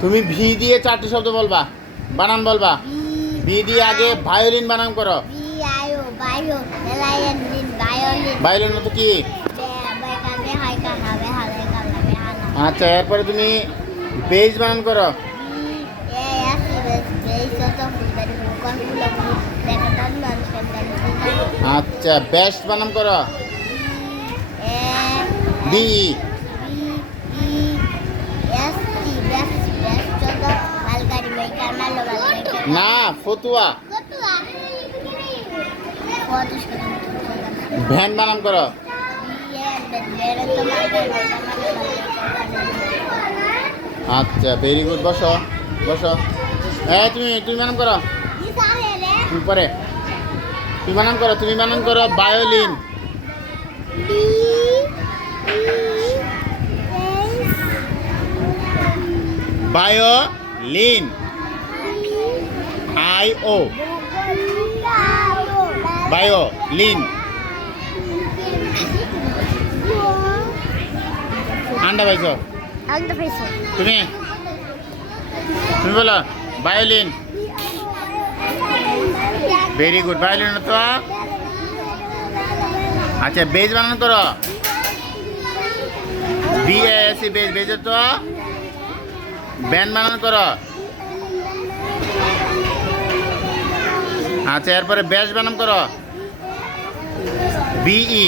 তুমি ভি দিয়ে 4টি শব্দ বলবা, বানান বলবা। ভি দিয়ে আগে ভায়োলিন বানান করো। ভায়োলিন তো কি? আচ্ছা, এরপরে তুমি বেজ বানান করো। আচ্ছা, বেস্ট বানান করো। বি না, ফতুয়া। ভ্যান বানান করো। আচ্ছা, ভেরি গুড। বসো বসো। তুমি তুমি বানান করো। পরে তুমি বানান করো। তুমি বানান করো ভায়োলিন। ভায়োলিন। IO violin. আন্ডা পাইছো তুমি? তুমি বলো ভায়োলিন। Very good. ভায়োলিন তো। আচ্ছা, বেজ বানান করো। BASE base. বেজের তো ব্যান্ড বানান করো। আচ্ছা, এরপরে ব্যাস বানান করো। BE।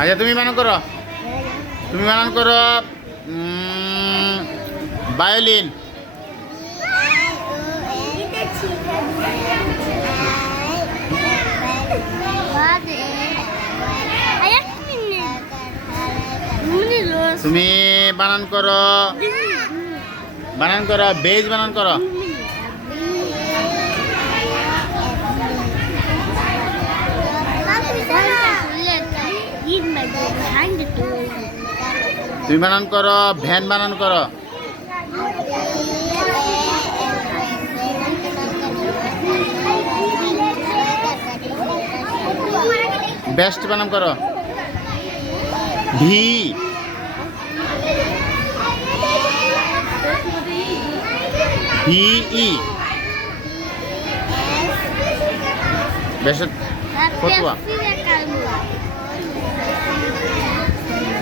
আচ্ছা, তুমি বানান করো। তুমি বানান করো ভায়োলিন। তুমি বানান করো। বানান করো বেজ বানান করো। তুমি বানান করো ভ্যান বানান করো। বেস্ট বানান করো। ভি। VE বেস্ট ফতুয়া।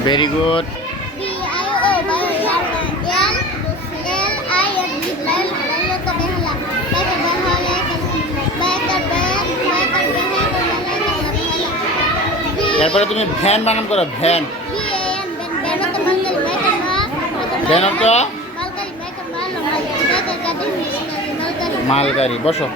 Very good. এরপরে তুমি ভ্যান বানান করো। ভ্যান। ভ্যান তো মালগাড়ি। বসো।